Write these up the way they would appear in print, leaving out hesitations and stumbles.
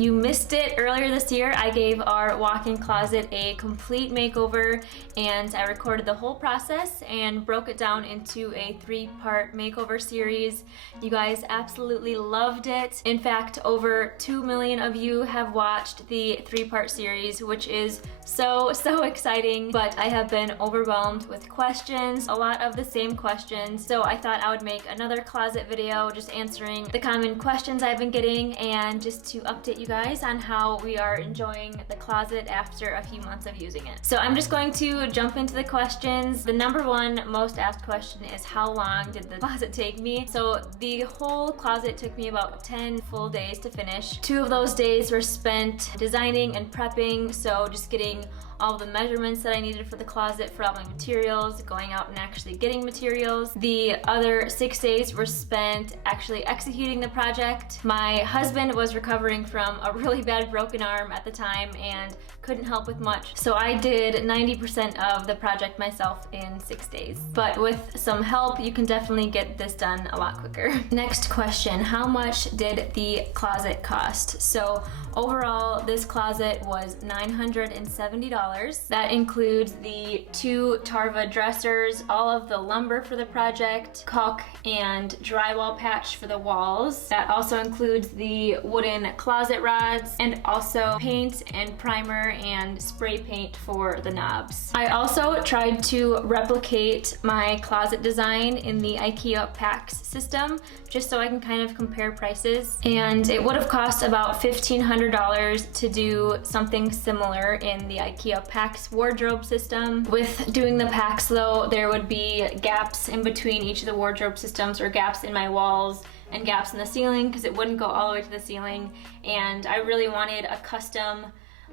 you missed it earlier this year, I gave our walk-in closet a complete makeover, and I recorded the whole process and broke it down into a 3-part makeover series. You guys absolutely loved it. In fact, over 2 million of you have watched the 3-part series, which is so exciting, but I have been overwhelmed with questions, a lot of the same questions, so I thought I would make another closet video just answering the common questions I've been getting and just to update you guys on how we are enjoying the closet after a few months of using it. So I'm just going to jump into the questions. The number one most asked question is, how long did the closet take me? So the whole closet took me about 10 full days to finish. 2 of those days were spent designing and prepping, so just getting all the measurements that I needed for the closet for all my materials, going out and actually getting materials. The other 6 days were spent actually executing the project. My husband was recovering from a really bad broken arm at the time and couldn't help with much, so I did 90% of the project myself in 6 days. But with some help, you can definitely get this done a lot quicker. Next question, how much did the closet cost? So overall, this closet was $970. That includes the 2 Tarva dressers, all of the lumber for the project, caulk and drywall patch for the walls. That also includes the wooden closet rods and also paint and primer and spray paint for the knobs. I also tried to replicate my closet design in the IKEA PAX system just so I can kind of compare prices, and it would have cost about $1,500 to do something similar in the IKEA PAX wardrobe system. With doing the PAX though, there would be gaps in between each of the wardrobe systems, or gaps in my walls and gaps in the ceiling because it wouldn't go all the way to the ceiling, and I really wanted a custom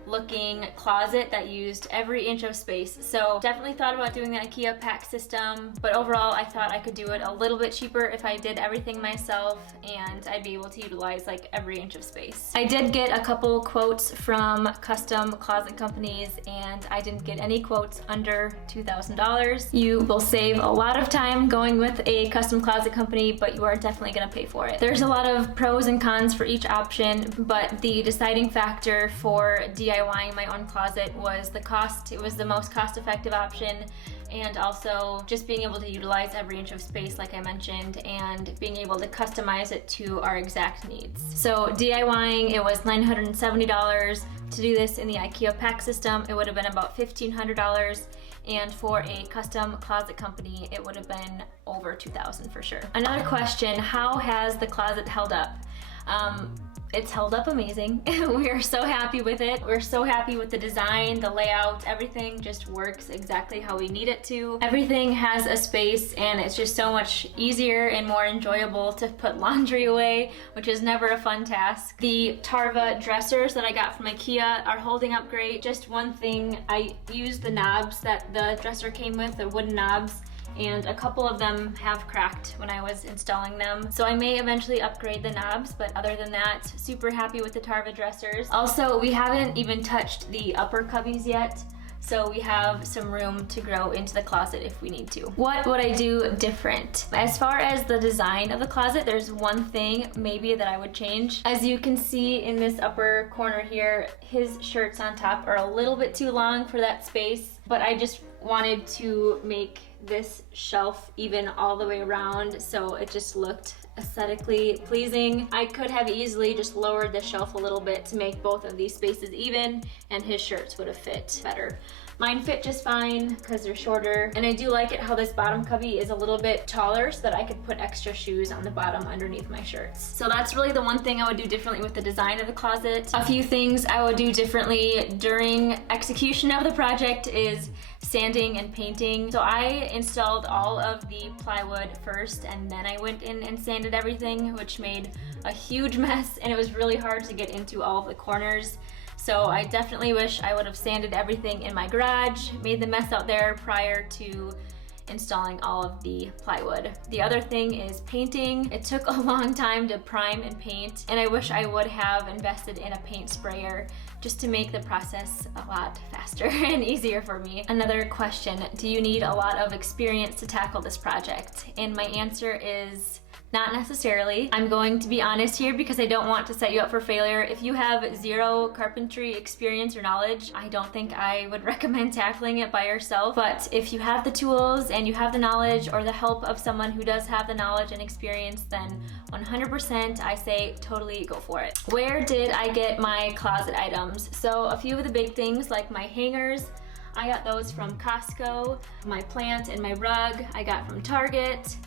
looking closet that used every inch of space. So definitely thought about doing the IKEA PAX system, but overall I thought I could do it a little bit cheaper if I did everything myself, and I'd be able to utilize like every inch of space. I did get a couple quotes from custom closet companies, and I didn't get any quotes under $2,000. You will save a lot of time going with a custom closet company, but you are definitely gonna pay for it. There's a lot of pros and cons for each option, but the deciding factor for DIYing my own closet was the cost. It was the most cost-effective option, and also just being able to utilize every inch of space like I mentioned, and being able to customize it to our exact needs. So DIYing, it was $970. To do this in the IKEA PAX system, it would have been about $1,500, and for a custom closet company, it would have been over $2,000 for sure. Another question, how has the closet held up? It's held up amazing. We are so happy with it. We're so happy with the design, the layout, everything just works exactly how we need it to. Everything has a space, and it's just so much easier and more enjoyable to put laundry away, which is never a fun task. The Tarva dressers that I got from IKEA are holding up great. Just one thing, I used the knobs that the dresser came with, the wooden knobs, and a couple of them have cracked when I was installing them. So I may eventually upgrade the knobs, but other than that, super happy with the Tarva dressers. Also, we haven't even touched the upper cubbies yet, so we have some room to grow into the closet if we need to. What would I do different? As far as the design of the closet, there's one thing maybe that I would change. As you can see in this upper corner here, his shirts on top are a little bit too long for that space, but I just wanted to make this shelf even all the way around so it just looked aesthetically pleasing. I could have easily just lowered the shelf a little bit to make both of these spaces even, and his shirts would have fit better. Mine fit just fine because they're shorter, and I do like it how this bottom cubby is a little bit taller so that I could put extra shoes on the bottom underneath my shirts. So that's really the one thing I would do differently with the design of the closet. A few things I would do differently during execution of the project is sanding and painting. So I installed all of the plywood first, and then I went in and sanded everything, which made a huge mess, and it was really hard to get into all of the corners. So I definitely wish I would have sanded everything in my garage, made the mess out there prior to installing all of the plywood. The other thing is painting. It took a long time to prime and paint, and I wish I would have invested in a paint sprayer just to make the process a lot faster and easier for me. Another question, do you need a lot of experience to tackle this project? And my answer is Not necessarily. I'm going to be honest here because I don't want to set you up for failure. If you have zero carpentry experience or knowledge, I don't think I would recommend tackling it by yourself. But if you have the tools and you have the knowledge or the help of someone who does have the knowledge and experience, then 100% I say totally go for it. Where did I get my closet items? So a few of the big things like my hangers, I got those from Costco. My plant and my rug I got from Target.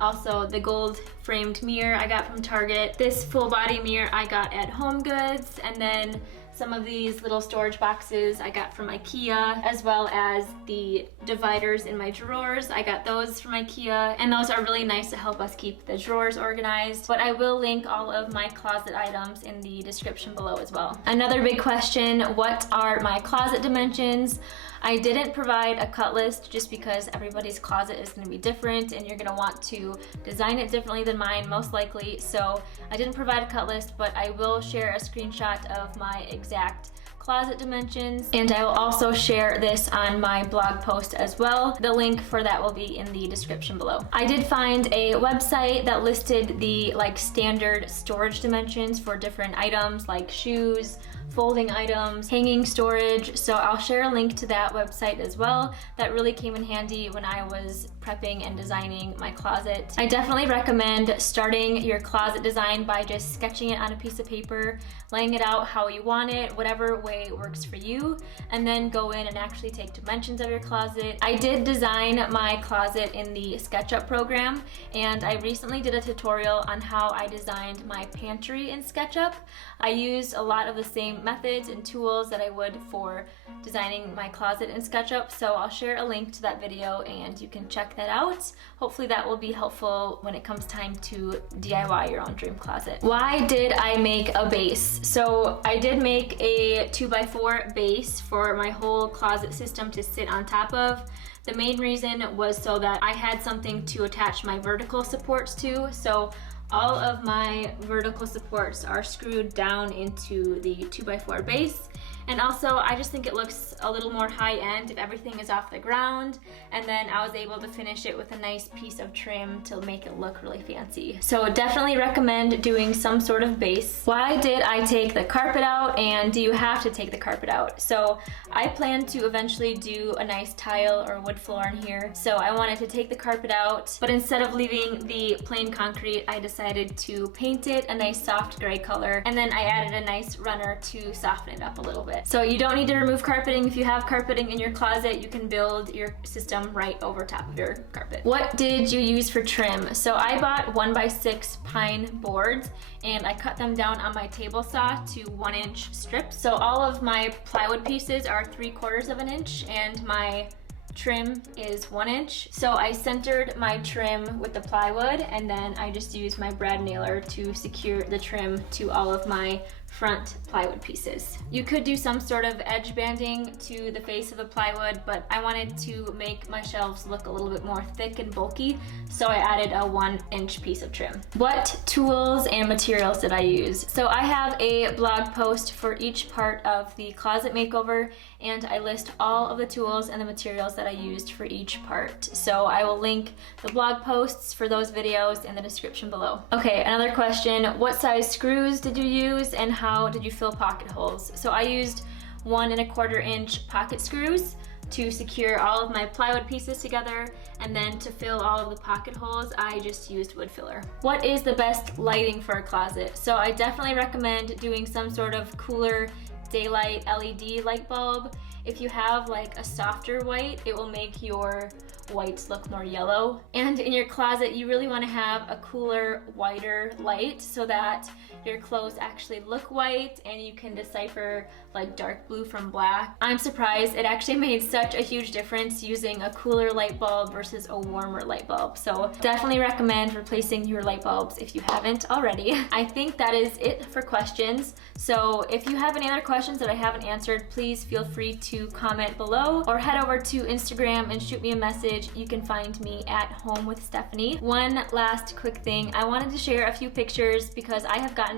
Also, the gold framed mirror I got from Target. This full body mirror I got at HomeGoods, and then some of these little storage boxes I got from IKEA, as well as the dividers in my drawers. I got those from IKEA, and those are really nice to help us keep the drawers organized. But I will link all of my closet items in the description below as well. Another big question, what are my closet dimensions? I didn't provide a cut list just because everybody's closet is going to be different and you're going to want to design it differently than mine most likely. So I didn't provide a cut list, but I will share a screenshot of my exact closet dimensions, and I will also share this on my blog post as well. The link for that will be in the description below. I did find a website that listed the standard storage dimensions for different items like shoes, folding items, hanging storage, so I'll share a link to that website as well. That really came in handy when I was prepping and designing my closet. I definitely recommend starting your closet design by just sketching it on a piece of paper, laying it out how you want it, whatever way works for you, and then go in and actually take dimensions of your closet. I did design my closet in the SketchUp program, and I recently did a tutorial on how I designed my pantry in SketchUp. I used a lot of the same methods and tools that I would for designing my closet in SketchUp, so I'll share a link to that video and you can check that out. Hopefully that will be helpful when it comes time to DIY your own dream closet. Why did I make a base? So I did make a 2x4 base for my whole closet system to sit on top of. The main reason was so that I had something to attach my vertical supports to. So all of my vertical supports are screwed down into the 2x4 base. And also, I just think it looks a little more high-end if everything is off the ground. And then I was able to finish it with a nice piece of trim to make it look really fancy. So definitely recommend doing some sort of base. Why did I take the carpet out, and do you have to take the carpet out? So I plan to eventually do a nice tile or wood floor in here. So I wanted to take the carpet out, but instead of leaving the plain concrete, I decided to paint it a nice soft gray color. And then I added a nice runner to soften it up a little bit. So you don't need to remove carpeting. If you have carpeting in your closet, you can build your system right over top of your carpet. What did you use for trim? So I bought 1x6 pine boards and I cut them down on my table saw to 1-inch strips. So all of my plywood pieces are 3/4 of an inch and my trim is 1 inch. So I centered my trim with the plywood, and then I just used my brad nailer to secure the trim to all of my front plywood pieces. You could do some sort of edge banding to the face of the plywood, but I wanted to make my shelves look a little bit more thick and bulky, so I added a 1-inch piece of trim. What tools and materials did I use? So I have a blog post for each part of the closet makeover, and I list all of the tools and the materials that I used for each part. So I will link the blog posts for those videos in the description below. Okay, another question. What size screws did you use, and how did you fill pocket holes? So I used 1 1/4 inch pocket screws to secure all of my plywood pieces together, and then to fill all of the pocket holes, I just used wood filler. What is the best lighting for a closet? So I definitely recommend doing some sort of cooler daylight LED light bulb. If you have like a softer white, it will make your whites look more yellow. And in your closet, you really want to have a cooler, whiter light so that your clothes actually look white and you can decipher like dark blue from black. I'm surprised it actually made such a huge difference using a cooler light bulb versus a warmer light bulb. So definitely recommend replacing your light bulbs if you haven't already. I think that is it for questions. So if you have any other questions that I haven't answered, please feel free to comment below or head over to Instagram and shoot me a message. You can find me at Home with Stefani. One last quick thing, I wanted to share a few pictures because I have gotten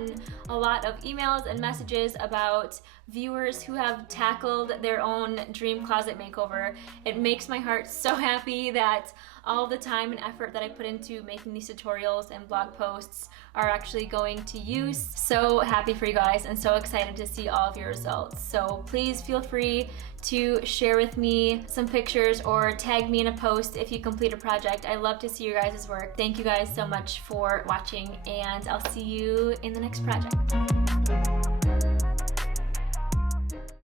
a lot of emails and messages about viewers who have tackled their own dream closet makeover. It makes my heart so happy that all the time and effort that I put into making these tutorials and blog posts are actually going to use. So happy for you guys and so excited to see all of your results. So please feel free to share with me some pictures or tag me in a post if you complete a project. I love to see your guys' work. Thank you guys so much for watching, and I'll see you in the next project.